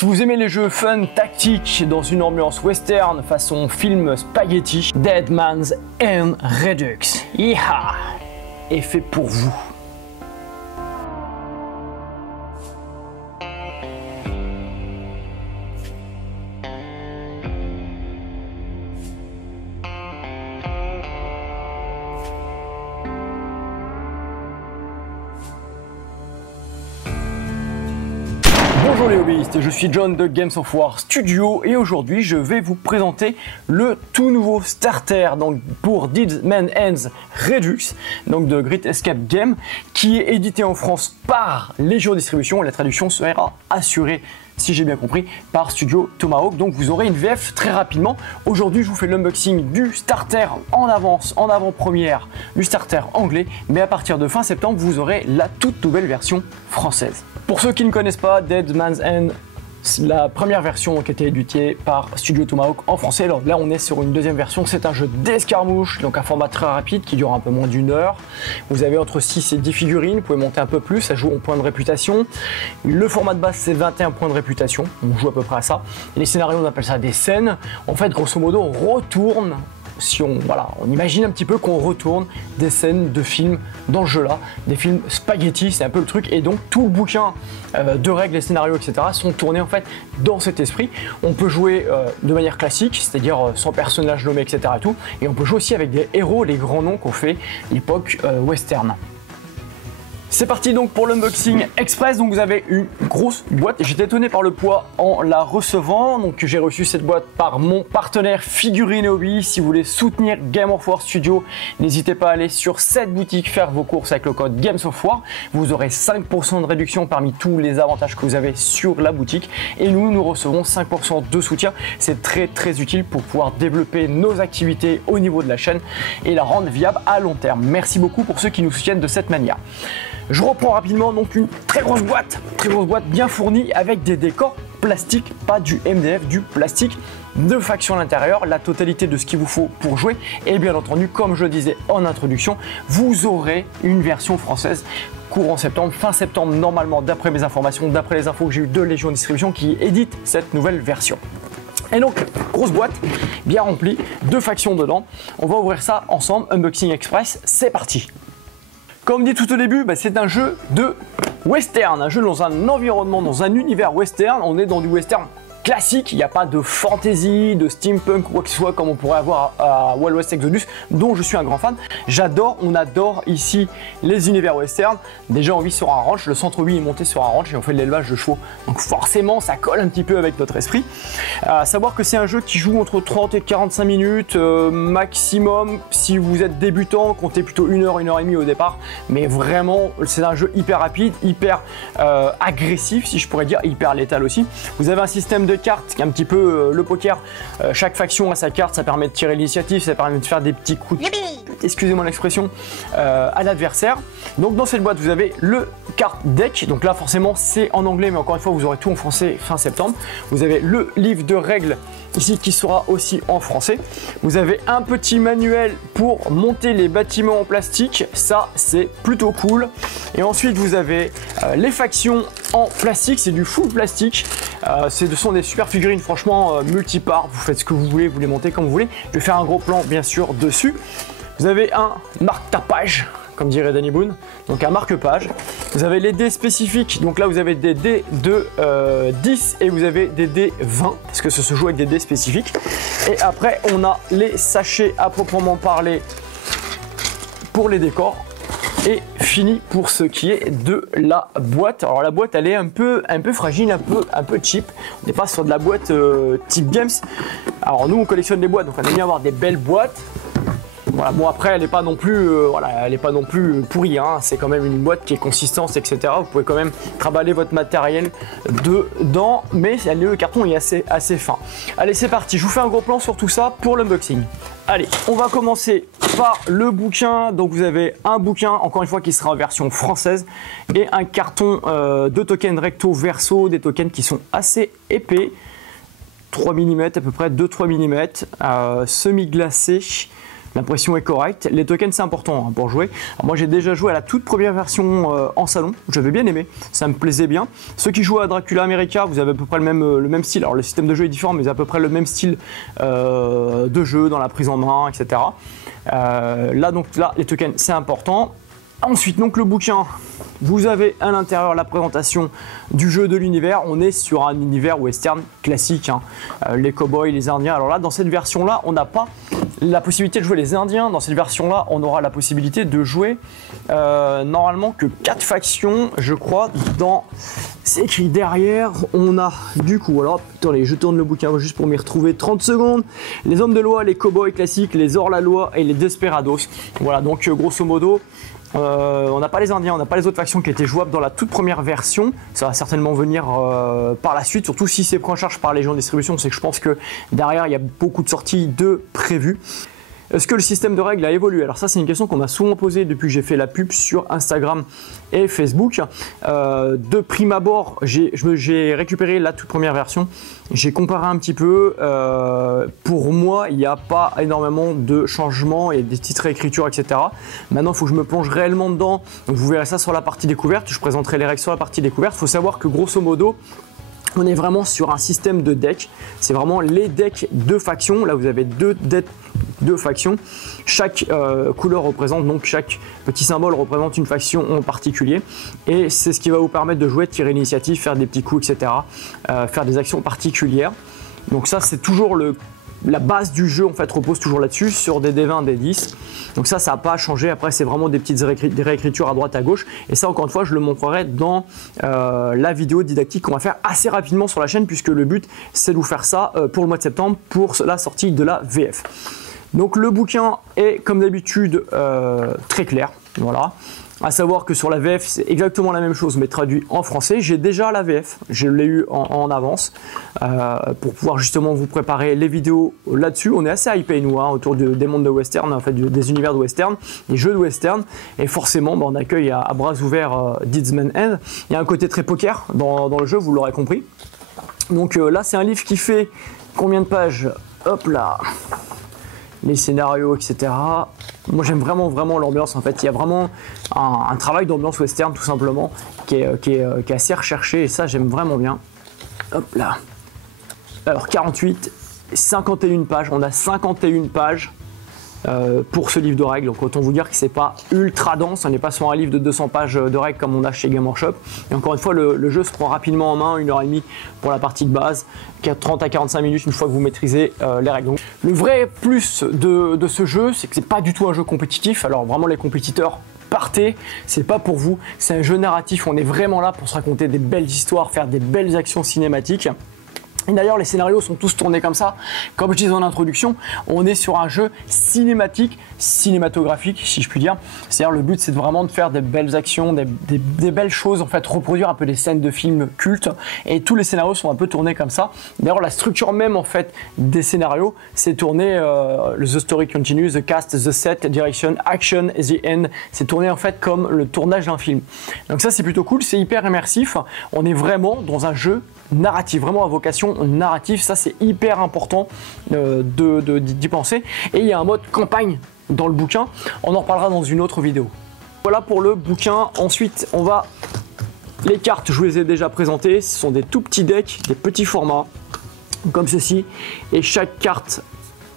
Si vous aimez les jeux fun, tactiques, dans une ambiance western façon film spaghetti, Dead Man's End Redux est fait pour vous. Bonjour les hobbyistes, je suis John de Games of War Studio et aujourd'hui je vais vous présenter le tout nouveau starter donc pour Dead Man's End Redux donc de Great Escape Game qui est édité en France par Légion Distribution. La traduction sera assurée, si j'ai bien compris, par Studio Tomahawk. Donc vous aurez une VF très rapidement. Aujourd'hui je vous fais l'unboxing du starter en avance, en avant-première du starter anglais, mais à partir de fin septembre vous aurez la toute nouvelle version française. Pour ceux qui ne connaissent pas, Dead Man's End, la première version qui était éditée par Studio Tomahawk en français. Alors là on est sur une deuxième version, c'est un jeu d'escarmouche, donc un format très rapide qui dure un peu moins d'une heure. Vous avez entre 6 et 10 figurines, vous pouvez monter un peu plus, ça joue en points de réputation. Le format de base c'est 21 points de réputation, on joue à peu près à ça. Et les scénarios on appelle ça des scènes. En fait grosso modo on retourne, si on imagine un petit peu qu'on retourne des scènes de films dans le jeu là, des films spaghetti, c'est un peu le truc, et donc tout le bouquin de règles, les scénarios, etc. sont tournés en fait dans cet esprit. On peut jouer de manière classique, c'est-à-dire sans personnage nommé, etc. et tout, et on peut jouer aussi avec des héros, les grands noms qu'on fait l'époque western. C'est parti donc pour l'unboxing express. Donc vous avez une grosse boîte. J'étais étonné par le poids en la recevant. Donc j'ai reçu cette boîte par mon partenaire Figurine Hobby. Si vous voulez soutenir Game of War Studio, n'hésitez pas à aller sur cette boutique, faire vos courses avec le code Games of War. Vous aurez 5% de réduction parmi tous les avantages que vous avez sur la boutique. Et nous recevons 5% de soutien. C'est très utile pour pouvoir développer nos activités au niveau de la chaîne et la rendre viable à long terme. Merci beaucoup pour ceux qui nous soutiennent de cette manière. Je reprends rapidement donc une très grosse boîte bien fournie avec des décors plastiques, pas du MDF, du plastique, de faction à l'intérieur, la totalité de ce qu'il vous faut pour jouer. Et bien entendu, comme je le disais en introduction, vous aurez une version française courant septembre, fin septembre normalement, d'après mes informations, d'après les infos que j'ai eues de Légion Distribution qui édite cette nouvelle version. Et donc, grosse boîte, bien remplie, de factions dedans. On va ouvrir ça ensemble, unboxing express, c'est parti. Comme dit tout au début, c'est un jeu de western, un jeu dans un environnement, dans un univers western. On est dans du western classique, il n'y a pas de fantasy, de steampunk ou quoi que ce soit comme on pourrait avoir à Wild West Exodus, dont je suis un grand fan. On adore ici les univers western. Déjà on vit sur un ranch, le centre-ville est monté sur un ranch et on fait de l'élevage de chevaux. Donc forcément ça colle un petit peu avec notre esprit. À savoir que c'est un jeu qui joue entre 30 et 45 minutes maximum. Si vous êtes débutant, comptez plutôt 1 heure et demie au départ. Mais vraiment c'est un jeu hyper rapide, hyper agressif si je pourrais dire, hyper létal aussi. Vous avez un système de cartes qui est un petit peu le poker. Chaque faction a sa carte, ça permet de tirer l'initiative, ça permet de faire des petits coups de... excusez-moi l'expression, à l'adversaire. Donc dans cette boîte vous avez le card deck, donc là forcément c'est en anglais mais encore une fois vous aurez tout en français fin septembre. Vous avez le livre de règles ici qui sera aussi en français. Vous avez un petit manuel pour monter les bâtiments en plastique, ça c'est plutôt cool. Et ensuite vous avez les factions en plastique, c'est du full plastique. Ce sont des super figurines franchement multiparts, vous faites ce que vous voulez, vous les montez comme vous voulez. Je vais faire un gros plan bien sûr dessus. Vous avez un marque-tapage, comme dirait Danny Boone, donc un marque-page. Vous avez les dés spécifiques, donc là vous avez des dés de 10 et vous avez des dés 20, parce que ça se joue avec des dés spécifiques. Et après on a les sachets à proprement parler pour les décors. Et fini pour ce qui est de la boîte. Alors la boîte elle est un peu fragile, un peu cheap. On n'est pas sur de la boîte type Games. Alors nous on collectionne les boîtes, donc on aime bien avoir des belles boîtes. Voilà, bon après elle n'est pas non plus pourrie, hein. C'est quand même une boîte qui est consistante, etc. Vous pouvez quand même trimballer votre matériel dedans, mais le carton est assez fin. Allez c'est parti, je vous fais un gros plan sur tout ça pour l'unboxing. Allez, on va commencer par le bouquin. Donc vous avez un bouquin, encore une fois, qui sera en version française et un carton de tokens recto verso, des tokens qui sont assez épais, 3 mm à peu près, 2-3 mm, semi-glacés. l'impression est correcte. Les tokens c'est important hein, pour jouer. Alors, moi j'ai déjà joué à la toute première version en salon, j'avais bien aimé, ça me plaisait bien. Ceux qui jouent à Dracula America, vous avez à peu près le même style. Alors le système de jeu est différent, mais c'est à peu près le même style de jeu dans la prise en main, etc. Là les tokens c'est important. Ensuite donc le bouquin, vous avez à l'intérieur la présentation du jeu, de l'univers. On est sur un univers western classique, hein. Les cowboys, les indiens. Alors là dans cette version là on n'a pas la possibilité de jouer les indiens. Dans cette version là on aura la possibilité de jouer normalement que 4 factions je crois. C'est écrit derrière, on a du coup, alors attendez je tourne le bouquin juste pour m'y retrouver 30 secondes. Les hommes de loi, les cowboys classiques, les hors-la-loi et les desperados. Voilà donc grosso modo on n'a pas les indiens, on n'a pas les autres factions qui étaient jouables dans la toute première version. Ça va certainement venir par la suite, surtout si c'est pris en charge par les gens de distribution. C'est que je pense que derrière il y a beaucoup de sorties de prévues. Est-ce que le système de règles a évolué? Alors ça c'est une question qu'on m'a souvent posée depuis que j'ai fait la pub sur Instagram et Facebook. De prime abord, j'ai récupéré la toute première version, j'ai comparé un petit peu. Pour moi, il n'y a pas énormément de changements, il y a des petites réécritures, etc. Maintenant, il faut que je me plonge réellement dedans. Donc, vous verrez ça sur la partie découverte, je présenterai les règles sur la partie découverte. Il faut savoir que grosso modo, on est vraiment sur un système de deck. C'est vraiment les decks de factions. Là, vous avez deux decks de factions. Chaque couleur représente, donc chaque petit symbole représente une faction en particulier. Et c'est ce qui va vous permettre de jouer, de tirer l'initiative, faire des petits coups, etc. Faire des actions particulières. Donc ça, c'est toujours la base du jeu en fait repose toujours là-dessus, sur des D20, des 10. Donc ça n'a pas changé. Après c'est vraiment des petites réécritures à droite à gauche. Et ça encore une fois je le montrerai dans la vidéo didactique qu'on va faire assez rapidement sur la chaîne, puisque le but c'est de vous faire ça pour le mois de septembre, pour la sortie de la VF. Donc le bouquin est comme d'habitude très clair, voilà. À savoir que sur la VF c'est exactement la même chose mais traduit en français. J'ai déjà la VF, je l'ai eu en avance pour pouvoir justement vous préparer les vidéos là-dessus. On est assez hypé nous hein, autour des mondes de western, en fait des univers de western, des jeux de western, et forcément on accueille à bras ouverts Deeds Man End. Il y a un côté très poker dans le jeu, vous l'aurez compris. Donc là c'est un livre qui fait combien de pages? Hop là, les scénarios, etc. Moi j'aime vraiment l'ambiance en fait. Il y a vraiment un travail d'ambiance western tout simplement qui est assez recherché, et ça j'aime vraiment bien. Hop là. Alors 48, 51 pages, on a 51 pages pour ce livre de règles. Donc autant vous dire que c'est pas ultra dense, on n'est pas sur un livre de 200 pages de règles comme on a chez Game Workshop. Et encore une fois le jeu se prend rapidement en main, 1h30 pour la partie de base, 30 à 45 minutes une fois que vous maîtrisez les règles. Donc, le vrai plus de ce jeu, c'est que c'est pas du tout un jeu compétitif. Alors vraiment les compétiteurs, partez, c'est pas pour vous, c'est un jeu narratif. On est vraiment là pour se raconter des belles histoires, faire des belles actions cinématiques. Et d'ailleurs les scénarios sont tous tournés comme ça. Comme je disais en introduction, on est sur un jeu cinématique, cinématographique si je puis dire. C'est-à-dire le but c'est vraiment de faire des belles actions, des belles choses, en fait reproduire un peu des scènes de films cultes, et tous les scénarios sont un peu tournés comme ça. D'ailleurs la structure même en fait des scénarios, c'est tourné the story continues, the cast, the set, direction, action, the end. C'est tourné en fait comme le tournage d'un film. Donc ça c'est plutôt cool, c'est hyper immersif. On est vraiment dans un jeu narratif, vraiment à vocation narrative. Ça c'est hyper important d'y penser. Et il y a un mode campagne dans le bouquin, on en reparlera dans une autre vidéo. Voilà pour le bouquin. Ensuite on va, les cartes je vous les ai déjà présentées, ce sont des tout petits decks, des petits formats comme ceci, et chaque carte,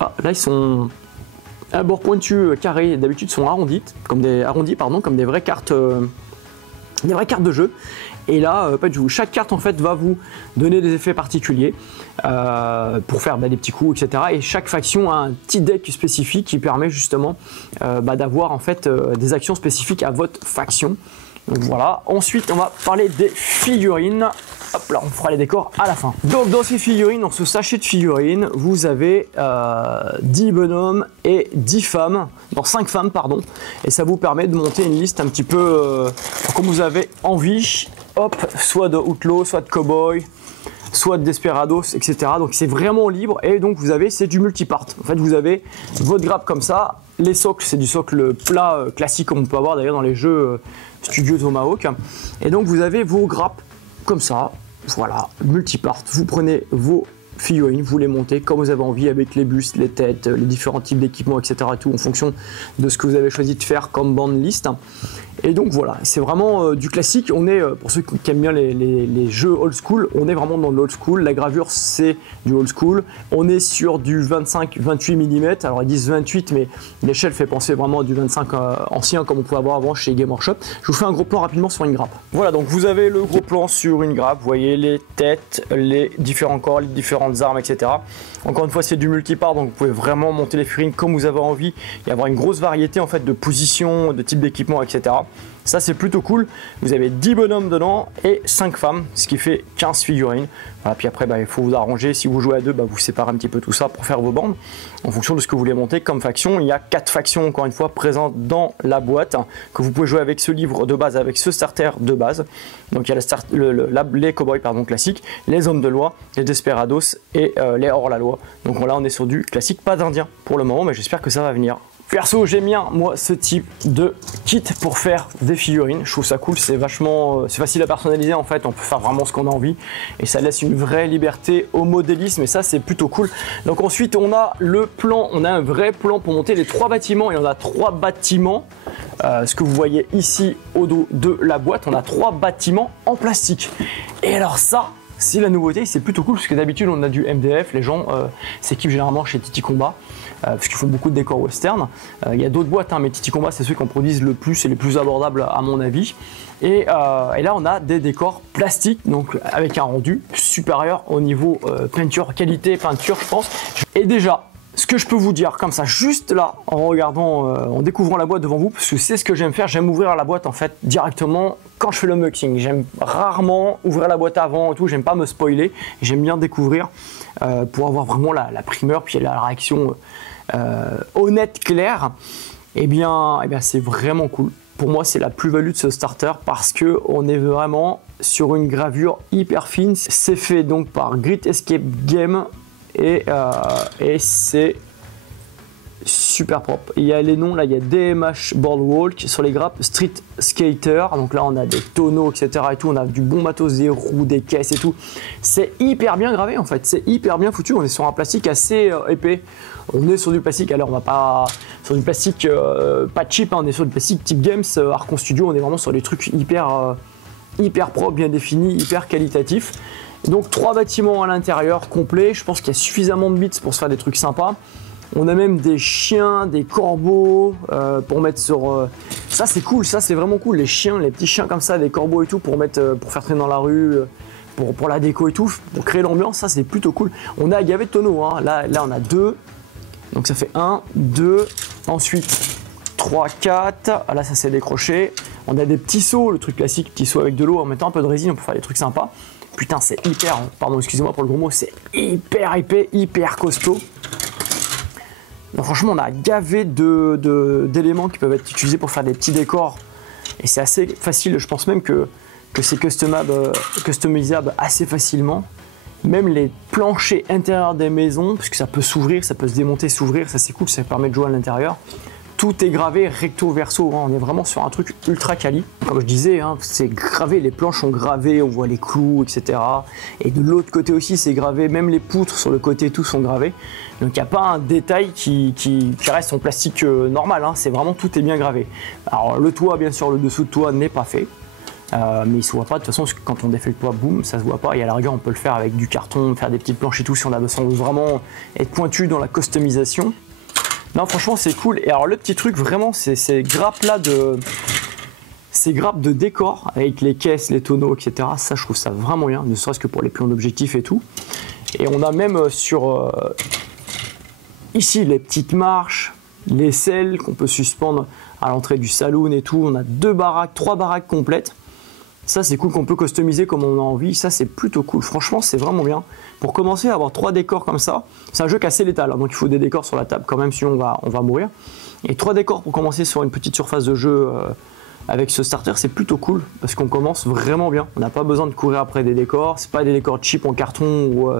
là ils sont à bord pointu carré, d'habitude sont arrondis, comme des vraies cartes de jeu. Et là, chaque carte en fait va vous donner des effets particuliers pour faire des petits coups, etc. Et chaque faction a un petit deck spécifique qui permet justement d'avoir en fait des actions spécifiques à votre faction. Donc voilà. Ensuite, on va parler des figurines. Hop là, on fera les décors à la fin. Donc dans ces figurines, dans ce sachet de figurines, vous avez 10 bonhommes et 10 femmes, non 5 femmes pardon, et ça vous permet de monter une liste un petit peu comme vous avez envie. Hop, soit de outlaw, soit de cowboy, soit de desperados, etc. Donc c'est vraiment libre, et donc vous avez, c'est du multipart. En fait vous avez votre grappe comme ça, les socles c'est du socle plat classique comme on peut avoir d'ailleurs dans les jeux Studio Tomahawk, et donc vous avez vos grappes comme ça, voilà, multipart. Vous prenez vos figurines, vous les montez comme vous avez envie avec les bustes, les têtes, les différents types d'équipements, etc. Et tout, en fonction de ce que vous avez choisi de faire comme bande list. Et donc voilà, c'est vraiment du classique. On est, pour ceux qui aiment bien les jeux old school, on est vraiment dans l'old school. La gravure, c'est du old school. On est sur du 25-28 mm. Alors ils disent 28, mais l'échelle fait penser vraiment à du 25 ancien comme on pouvait avoir avant chez Game Workshop. Je vous fais un gros plan rapidement sur une grappe. Voilà, donc vous avez le gros plan sur une grappe. Vous voyez les têtes, les différents corps, les différentes armes, etc. Encore une fois, c'est du multipart, donc vous pouvez vraiment monter les figurines comme vous avez envie et avoir une grosse variété en fait de positions, de types d'équipements, etc. Ça, c'est plutôt cool. Vous avez 10 bonhommes dedans et 5 femmes, ce qui fait 15 figurines. Voilà, puis après, il faut vous arranger. Si vous jouez à deux, vous séparez un petit peu tout ça pour faire vos bandes en fonction de ce que vous voulez monter comme faction. Il y a 4 factions, encore une fois, présentes dans la boîte que vous pouvez jouer avec ce livre de base, avec ce starter de base. Donc, il y a les cowboys classiques, les hommes de loi, les desperados et les hors-la-loi. Donc là, on est sur du classique, pas d'indien pour le moment, mais j'espère que ça va venir. Perso, j'aime bien moi ce type de kit pour faire des figurines. Je trouve ça cool, c'est vachement, c'est facile à personnaliser en fait. On peut faire vraiment ce qu'on a envie et ça laisse une vraie liberté au modélisme et ça c'est plutôt cool. Donc ensuite on a le plan, on a un vrai plan pour monter les 3 bâtiments et on a 3 bâtiments. Ce que vous voyez ici au dos de la boîte, on a 3 bâtiments en plastique. Et alors ça, c'est la nouveauté, c'est plutôt cool parce que d'habitude on a du MDF, les gens s'équipent généralement chez Titi Combat parce qu'ils font beaucoup de décors western. Il y a d'autres boîtes, mais Titi Combat c'est ceux qui en produisent le plus et les plus abordables à mon avis. Et là on a des décors plastiques, donc avec un rendu supérieur au niveau peinture, qualité peinture je pense. Et déjà, ce que je peux vous dire comme ça, juste là, en regardant, en découvrant la boîte devant vous, parce que c'est ce que j'aime faire, j'aime ouvrir la boîte en fait directement quand je fais l'unboxing. J'aime rarement ouvrir la boîte avant et tout, j'aime pas me spoiler, j'aime bien découvrir pour avoir vraiment la primeur, puis la réaction honnête, claire. Et bien c'est vraiment cool. Pour moi, c'est la plus-value de ce starter parce que on est vraiment sur une gravure hyper fine. C'est fait donc par Grit Escape Game. Et c'est super propre. Il y a les noms, là il y a DMH Boardwalk, sur les grappes Street Skater, donc là on a des tonneaux etc et tout, on a du bon matos, des roues, des caisses et tout. C'est hyper bien gravé en fait, c'est hyper bien foutu, on est sur un plastique assez épais. On est sur du plastique, alors on va pas sur du plastique pas cheap, on est sur du plastique type Games, Archon Studio, on est vraiment sur des trucs hyper propres, bien définis, hyper qualitatifs. Donc 3 bâtiments à l'intérieur complets, je pense qu'il y a suffisamment de bits pour se faire des trucs sympas. On a même des chiens, des corbeaux pour mettre sur... Ça c'est cool, ça c'est vraiment cool, les chiens, les petits chiens comme ça, des corbeaux et tout pour faire traîner dans la rue, pour la déco et tout, pour créer l'ambiance, ça c'est plutôt cool. On a gavé de tonneaux, hein. Là on a 2, donc ça fait 1, 2, ensuite 3, 4, là ça s'est décroché. On a des petits seaux, le truc classique, petits seaux avec de l'eau en mettant un peu de résine, on peut faire des trucs sympas. Putain, c'est hyper, pardon, excusez-moi pour le gros mot, c'est hyper épais, hyper costaud. Donc franchement, on a gavé d'éléments qui peuvent être utilisés pour faire des petits décors. Et c'est assez facile, je pense même que c'est customisable assez facilement. Même les planchers intérieurs des maisons, parce que ça peut s'ouvrir, ça peut se démonter, s'ouvrir, ça c'est cool, ça permet de jouer à l'intérieur. Tout est gravé recto verso, hein. On est vraiment sur un truc ultra quali. Comme je disais, hein, c'est gravé, les planches sont gravées, on voit les clous, etc. Et de l'autre côté aussi, c'est gravé, même les poutres sur le côté, tout sont gravés. Donc il n'y a pas un détail qui reste en plastique normal, hein. C'est vraiment tout est bien gravé. Alors le toit, bien sûr, le dessous de toit n'est pas fait. Mais il se voit pas, de toute façon quand on défait le toit, boum, ça se voit pas, et à la rigueur on peut le faire avec du carton, faire des petites planches et tout si on a besoin de vraiment être pointu dans la customisation. Non franchement c'est cool, et alors le petit truc vraiment c'est ces grappes là ces grappes de décor avec les caisses, les tonneaux etc, ça je trouve ça vraiment bien, ne serait-ce que pour les plans d'objectifs et tout. Et on a même sur ici les petites marches, les selles qu'on peut suspendre à l'entrée du saloon et tout, on a 3 baraques complètes. Ça c'est cool qu'on peut customiser comme on a envie, ça c'est plutôt cool, franchement c'est vraiment bien. Pour commencer à avoir 3 décors comme ça, c'est un jeu qui est assez létal, hein, donc il faut des décors sur la table quand même sinon on va mourir. Et 3 décors pour commencer sur une petite surface de jeu avec ce starter, c'est plutôt cool parce qu'on commence vraiment bien. On n'a pas besoin de courir après des décors, c'est pas des décors cheap en carton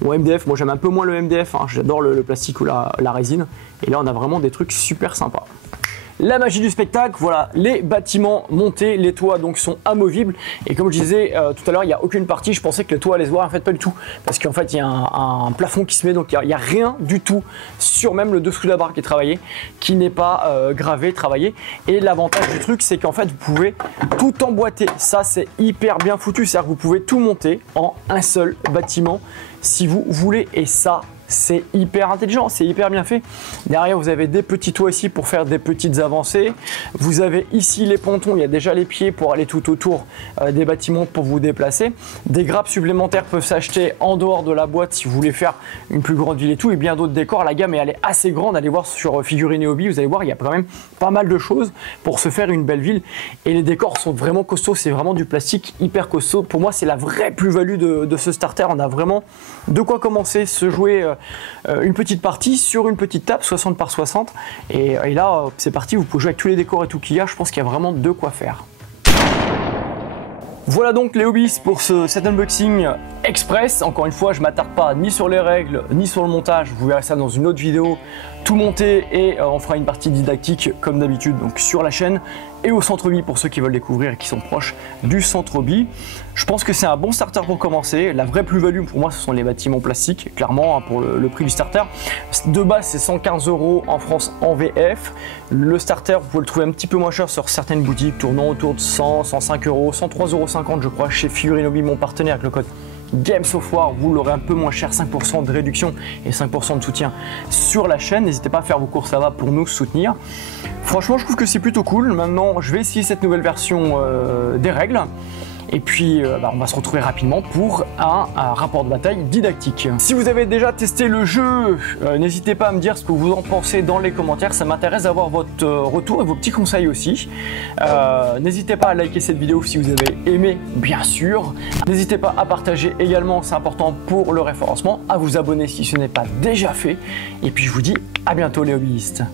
ou MDF, moi j'aime un peu moins le MDF, hein, j'adore le plastique ou la résine. Et là on a vraiment des trucs super sympas. La magie du spectacle, voilà, les bâtiments montés, les toits donc sont amovibles. Et comme je disais tout à l'heure, il n'y a aucune partie, je pensais que le toit allait se voir, en fait pas du tout. Parce qu'en fait, il y a un plafond qui se met, donc il n'y a rien du tout sur même le dessous de la barre qui est travaillé, qui n'est pas gravé, travaillé. Et l'avantage du truc, c'est qu'en fait, vous pouvez tout emboîter. Ça, c'est hyper bien foutu, c'est-à-dire que vous pouvez tout monter en un seul bâtiment si vous voulez. Et ça, c'est hyper intelligent, c'est hyper bien fait. Derrière, vous avez des petits toits ici pour faire des petites avancées. Vous avez ici les pontons, il y a déjà les pieds pour aller tout autour des bâtiments pour vous déplacer. Des grappes supplémentaires peuvent s'acheter en dehors de la boîte si vous voulez faire une plus grande ville et tout. Et bien d'autres décors, la gamme elle est assez grande. Allez voir sur Figurines et Hobby, vous allez voir, il y a quand même pas mal de choses pour se faire une belle ville. Et les décors sont vraiment costauds, c'est vraiment du plastique hyper costaud. Pour moi, c'est la vraie plus-value de ce starter. On a vraiment de quoi commencer, se jouer une petite partie sur une petite table 60 par 60 et là c'est parti, vous pouvez jouer avec tous les décors et tout qu'il y a. Je pense qu'il y a vraiment de quoi faire. Voilà donc les hobbies pour cet unboxing express. Encore une fois, je ne m'attarde pas ni sur les règles ni sur le montage, vous verrez ça dans une autre vidéo tout monté et on fera une partie didactique comme d'habitude donc sur la chaîne et au Centre-Bi pour ceux qui veulent découvrir et qui sont proches du Centre-Bi. Je pense que c'est un bon starter pour commencer. La vraie plus-value pour moi ce sont les bâtiments plastiques, clairement, hein, pour le prix du starter. De base c'est 115 € en France en VF. Le starter vous pouvez le trouver un petit peu moins cher sur certaines boutiques tournant autour de 100, 105 €, 103,50 € je crois chez Figurines Hobby, mon partenaire, avec le code Games of War, vous l'aurez un peu moins cher, 5% de réduction et 5% de soutien sur la chaîne. N'hésitez pas à faire vos courses là-bas pour nous soutenir. Franchement, je trouve que c'est plutôt cool. Maintenant, je vais essayer cette nouvelle version des règles. Et puis, on va se retrouver rapidement pour un rapport de bataille didactique. Si vous avez déjà testé le jeu, n'hésitez pas à me dire ce que vous en pensez dans les commentaires. Ça m'intéresse d'avoir votre retour et vos petits conseils aussi. N'hésitez pas à liker cette vidéo si vous avez aimé, bien sûr. N'hésitez pas à partager également, c'est important pour le référencement. À vous abonner si ce n'est pas déjà fait. Et puis, je vous dis à bientôt les hobbyistes.